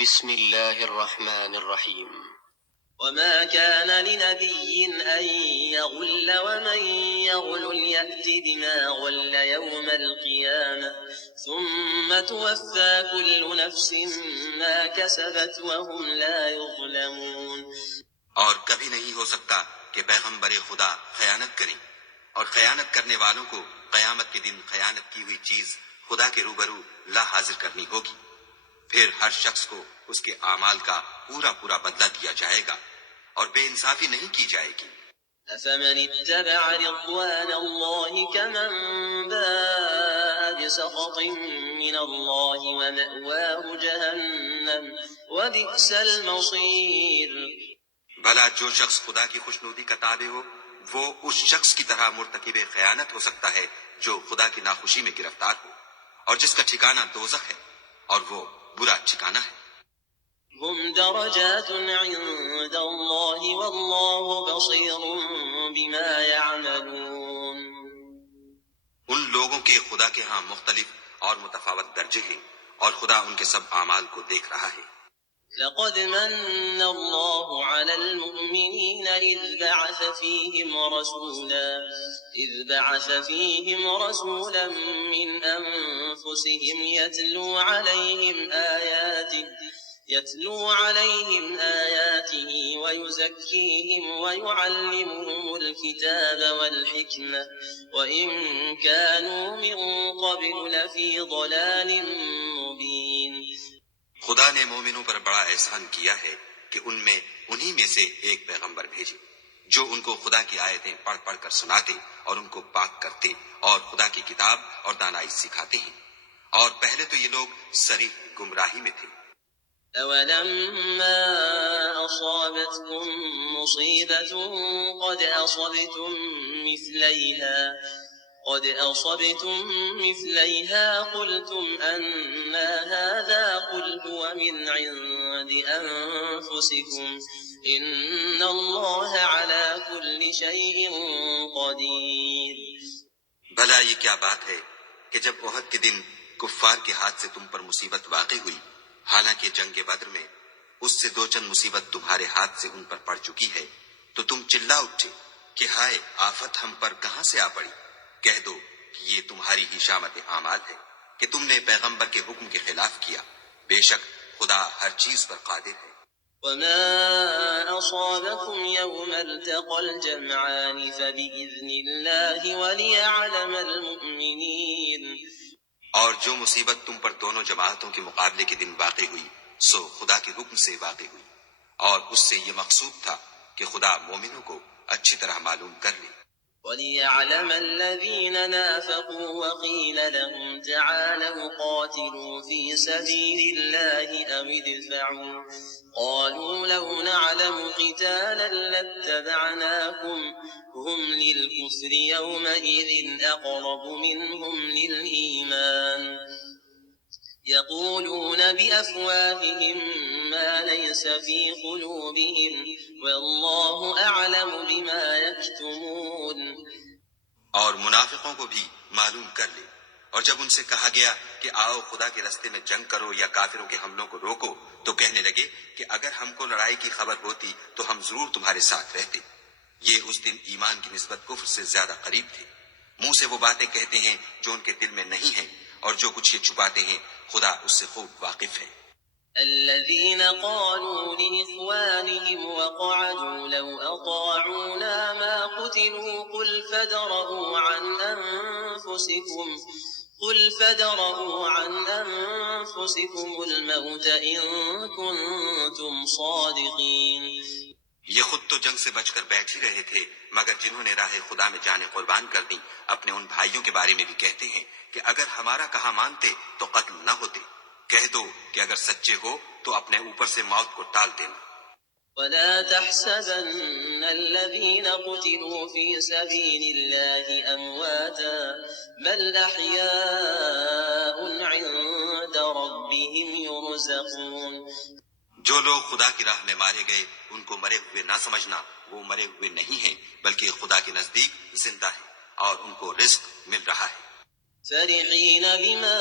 بسم الله الرحمن الرحيم. وما كان لنبي أن يغل ومن يغل يأت بما غل يوم القيامة ثم توفى كل نفس ما كسبت وهم لا يظلمون. اور کبھی نہیں ہو سکتا کہ پیغمبر خدا خیانت کریں، اور خیانت کرنے والوں کو قیامت کے دن خیانت کی ہوئی چیز خدا کے روبرو لا حاضر کرنی ہوگی، پھر ہر شخص کو اس کے اعمال کا پورا پورا بدلہ دیا جائے گا اور بے انصافی نہیں کی جائے گی۔ أفمن اتبع رضوان الله كمن باء بسخط من الله ومأواه جهنم وبئس المصير. بھلا جو شخص خدا کی خوشنودی کا تابع ہو وہ اس شخص کی طرح مرتکب خیانت ہو سکتا ہے جو خدا کی ناخوشی میں گرفتار ہو، اور جس کا ٹھکانہ دوزخ ہے اور وہ برا ٹھکانہ ہے۔ هم درجات عند الله والله بصير بما يعملون. ان لوگوں کے خدا کے ہاں مختلف اور متفاوت درجے ہیں، اور خدا ان کے سب اعمال کو دیکھ رہا ہے۔ لقد من الله على المؤمنين إذ بعث فيهم رسولا من أنفسهم يتلو عليهم آياته ويزكيهم ويعلمهم الكتاب والحكمة وإن كانوا من قبل لفي ضلال مبين. خدا نے مومنوں پر بڑا احسان کیا ہے کہ ان میں انہی میں سے ایک پیغمبر بھیجے جو ان کو خدا کی آیتیں پڑھ پڑھ کر سناتے اور ان کو پاک کرتے اور خدا کی کتاب اور دانائی سکھاتے ہیں، اور پہلے تو یہ لوگ صریح گمراہی میں تھے۔ أَوَلَمَّا أَصَابَتْكُم مُّصِيبَةٌ قد أصبتم مثليها قلتم أنى هذا قل هو من عند أنفسكم إن الله على كل شيء قدير. بھلا یہ کیا بات ہے کہ جب احد کے دن کفار کے ہاتھ سے تم پر مصیبت واقع ہوئی، حالانکہ جنگ بدر میں اس سے دو چند مصیبت تمہارے ہاتھ سے ان پر پڑ چکی ہے، تو تم چلا اٹھے کہ ہائے آفت ہم پر کہاں سے آ پڑی؟ کہہ دو کہ یہ تمہاری ہی شامت اعمال ہے کہ تم نے پیغمبر کے حکم کے خلاف کیا، بے شک خدا ہر چیز پر قادر ہے۔ وما أصابكم يوم التقى الجمعان فبإذن الله وليعلم المؤمنين. اور جو مصیبت تم پر دونوں جماعتوں کے مقابلے کے دن واقع ہوئی سو خدا کے حکم سے واقع ہوئی، اور اس سے یہ مقصود تھا کہ خدا مومنوں کو اچھی طرح معلوم کر لے۔ وَلِيَعْلَمَ الَّذِينَ نَافَقُوا وَقِيلَ لَهُمْ تَعَالَوْا قَاتِلُوا فِي سَبِيلِ اللَّهِ أَوِ ادْفَعُوا قَالُوا لَوْ نَعْلَمُ قِتَالًا لَاتَّبَعْنَاكُمْ هُمْ لِلْكُفْرِ يَوْمَئِذٍ أَقْرَبُ مِنْهُمْ لِلْإِيمَانِ يقولون بأفواههم ما ليس في قلوبهم والله أعلم بما يكتمون. اور منافقوں کو بھی معلوم کر لے، اور جب ان سے کہا گیا کہ آؤ خدا کے راستے میں جنگ کرو یا کافروں کے حملوں کو روکو تو کہنے لگے کہ اگر ہم کو لڑائی کی خبر ہوتی تو ہم ضرور تمہارے ساتھ رہتے۔ یہ اس دن ایمان کی نسبت کفر سے زیادہ قریب تھے۔ منہ سے وہ باتیں کہتے ہیں جو ان کے دل میں نہیں ہیں، اور جو کچھ یہ چھپاتے ہیں خدا اس سے خوب واقف ہے۔ الذين قالوا لإخوانهم وقعدوا لو أطاعونا ما قتلوا قل فادرءوا عن أنفسكم الموت إن كنتم صادقين. یہ خود تو جنگ سے بچ کر بیٹھ ہی رہے تھے، مگر جنہوں نے راہ خدا میں جانیں قربان کر دی اپنے ان بھائیوں کے بارے میں بھی کہتے ہیں کہ اگر ہمارا کہا مانتے تو قتل نہ ہوتے۔ کہہ دو کہ اگر سچے ہو تو اپنے اوپر سے موت کو ٹال دینا۔ ولا تحسبن الذين قتلوا في سبيل الله أمواتا بل أحياء عند ربهم يرزقون. جو لوگ خدا کی راہ میں مارے گئے ان کو مرے ہوئے نہ سمجھنا، وہ مرے ہوئے نہیں ہیں بلکہ خدا کے نزدیک زندہ ہیں اور ان کو رزق مل رہا ہے۔ فرحين بما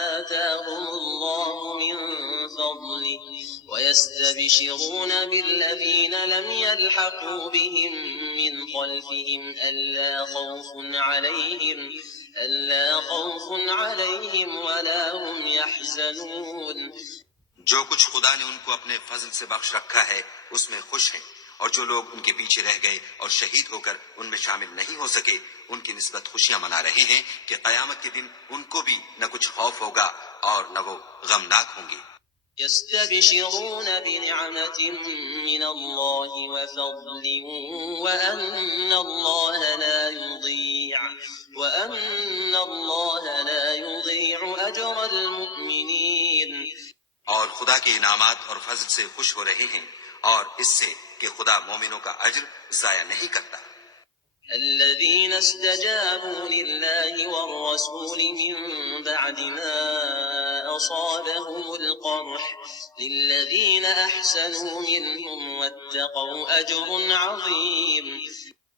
آتاهم الله من فضله ويستبشرون بالذين لم يلحقوا بهم من خلفهم ألا خوف عليهم ولا هم يحزنون. جو کچھ خدا نے ان کو اپنے فضل سے بخش رکھا ہے اس میں خوش ہیں، اور جو لوگ ان کے پیچھے رہ گئے اور شہید ہو کر ان میں شامل نہیں ہو سکے ان کی نسبت خوشیاں منا رہے ہیں کہ قیامت کے دن ان کو بھی نہ کچھ خوف ہوگا اور نہ وہ غمناک ہوں گے. يستبشرون بنعمة من الله وفضل وأن الله لا يضيع أجر المؤمنين. اور خدا کے انعامات اور فضل سے خوش ہو رہے ہیں اور اس سے کہ خدا مومنوں کا اجر ضائع نہیں کرتا. الذين استجابوا لله والرسول من بعد ما أصابهم القرح للذين أحسنوا منهم واتقوا أجر عظيم.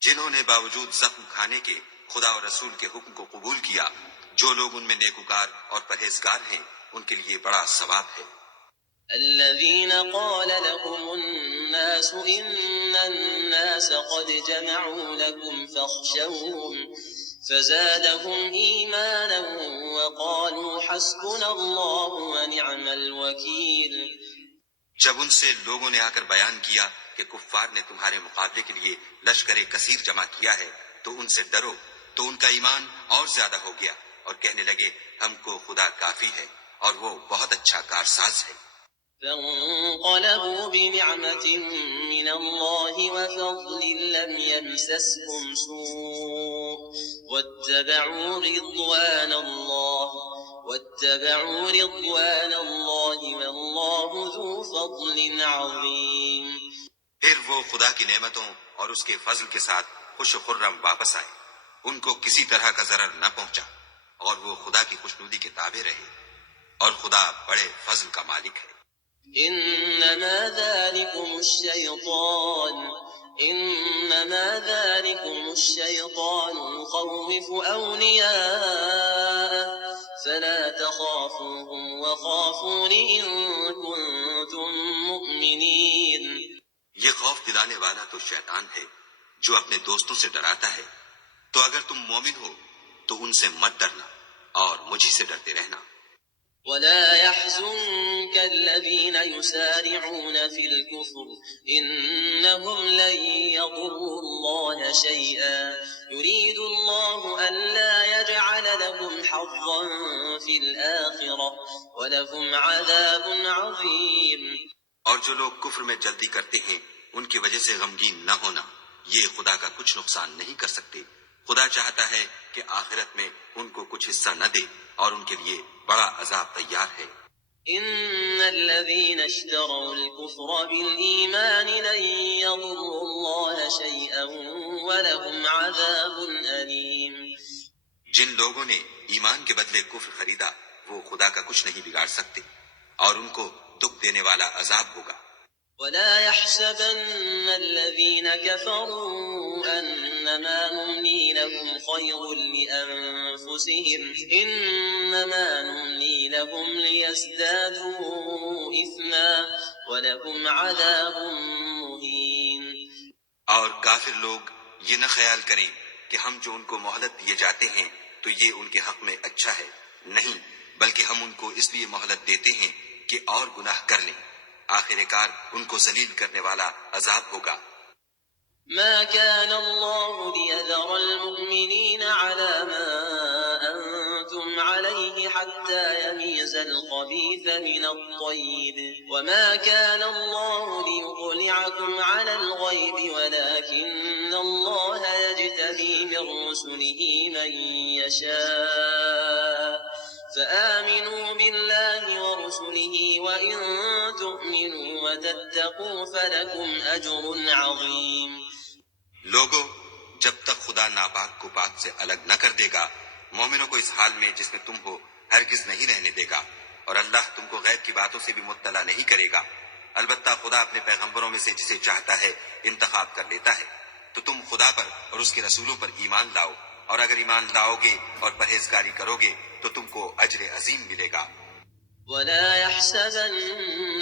جنہوں نے باوجود زخم کھانے کے خدا اور رسول کے حکم کو قبول کیا، جو لوگ ان میں نیکوکار اور پرہیزگار ہیں ان کے لیے بڑا ثواب ہے. الذين قال لهم الناس إن الناس قد جمعوا لكم فاخشوهم فزادهم إيمانا وقالوا حسبنا الله ونعم الوكيل. جب ان سے لوگوں نے آ کر بیان کیا کہ کفار نے تمہارے مقابلے کے لیے لشکر کثیر جمع کیا ہے تو ان سے ڈرو، تو ان کا ایمان اور زیادہ ہو گیا اور کہنے لگے ہم کو خدا کافی ہے اور وہ بہت اچھا کارساز ہے. فانقلبوا بنعمة من الله وفضل لم يمسسهم سوء واتبعوا رضوان الله والله ذو فضل عظيم. پھر وہ خدا کی نعمتوں اور اس کے فضل کے ساتھ خوش و خرم واپس آئے، ان کو کسی طرح کا ضرر نہ پہنچا اور وہ خدا کی خوشنودی کے تابع رہے، اور خدا بڑے فضل کا مالک ہے. إنما ذلكم الشيطان يخوف أولياءه فلا تخافوهم وخافون إن كنتم مؤمنين. یہ خوف دلانے والا تو شیطان ہے جو اپنے دوستوں سے ڈراتا ہے، تو اگر تم مومن ہو تو ان سے مت ڈرنا اور مجھی سے ڈرتے رہنا. ولا يحزنك الذين يسارعون في الكفر إنهم لن يضروا الله شيئا يريد الله ألا يجعل لهم حظا في الآخرة ولهم عذاب عظيم. اور جو لوگ کفر میں جلدی کرتے ہیں ان کی وجہ سے غمگین نہ ہونا، یہ خدا کا کچھ نقصان نہیں کر سکتے. خدا چاہتا ہے کہ آخرت میں ان کو کچھ حصہ نہ دے اور ان کے لیے بڑا عذاب تیار ہے. إن الذين اشتروا الكفر بالإيمان لن يضروا الله شيئا ولهم عذاب أليم. جن لوگوں نے ایمان کے بدلے کفر خریدا وہ خدا کا کچھ نہیں بگاڑ سکتے اور ان کو دکھ دینے والا عذاب ہوگا. ولا يحسبن الذين كفروا أنما نملي لهم خير لأنفسهم إنما نملي لهم ليزدادوا إثما ولهم عذاب مهين. اور کافر لوگ یہ نہ خیال کریں کہ ہم جو ان کو مہلت دیے جاتے ہیں تو یہ ان کے حق میں اچھا ہے، نہیں، بلکہ ہم ان کو اس لیے مہلت دیتے ہیں کہ اور گناہ کر لیں، آخر کار ان کو ذلیل کرنے والا عذاب ہوگا. ما كان الله ليذر المؤمنين على ما أنتم عليه حتى يميز الخبيث من الطيب وما كان الله ليطلعكم على الغيب ولكن الله يجتبي من رسله من يشاء فآمنوا بالله ورسله وإن تؤمنوا وتتقوا فلكم أجر عظيم. لوگو، جب تک خدا ناپاک کو پاک سے الگ نہ کر دے گا مومنوں کو اس حال میں جس میں تم ہو ہرگز نہیں رہنے دے گا، اور اللہ تم کو غیب کی باتوں سے بھی مطلع نہیں کرے گا. البتہ خدا اپنے پیغمبروں میں سے جسے چاہتا ہے انتخاب کر لیتا ہے. تو تم خدا پر اور اس کے رسولوں پر ایمان لاؤ، اور اگر ایمان لاؤ گے اور پرہیزگاری کرو گے تو تم کو اجر عظیم ملے گا. ولا يحسبن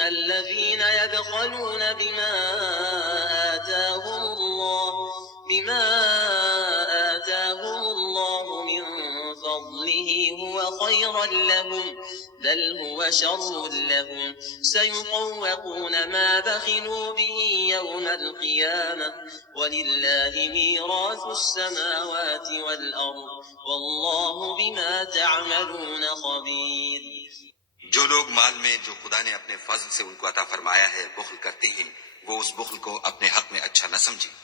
إن الذين يبخلون بما آتاهم الله من فضله هو خيرا لهم بل هو شر لهم سيطوقون ما بخلوا به يوم القيامة ولله ميراث السماوات والأرض والله بما تعملون خبير. جو لوگ مال میں جو خدا نے اپنے فضل سے ان کو عطا فرمایا ہے بخل کرتے ہیں، وہ اس بخل کو اپنے حق میں اچھا نہ سمجھیں،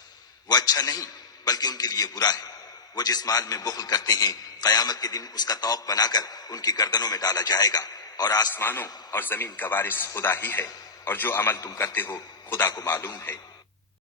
وہ اچھا نہیں بلکہ ان کے لیے برا ہے. وہ جس مال میں بخل کرتے ہیں قیامت کے دن اس کا طوق بنا کر ان کی گردنوں میں ڈالا جائے گا، اور آسمانوں اور زمین کا وارث خدا ہی ہے، اور جو عمل تم کرتے ہو خدا کو معلوم ہے.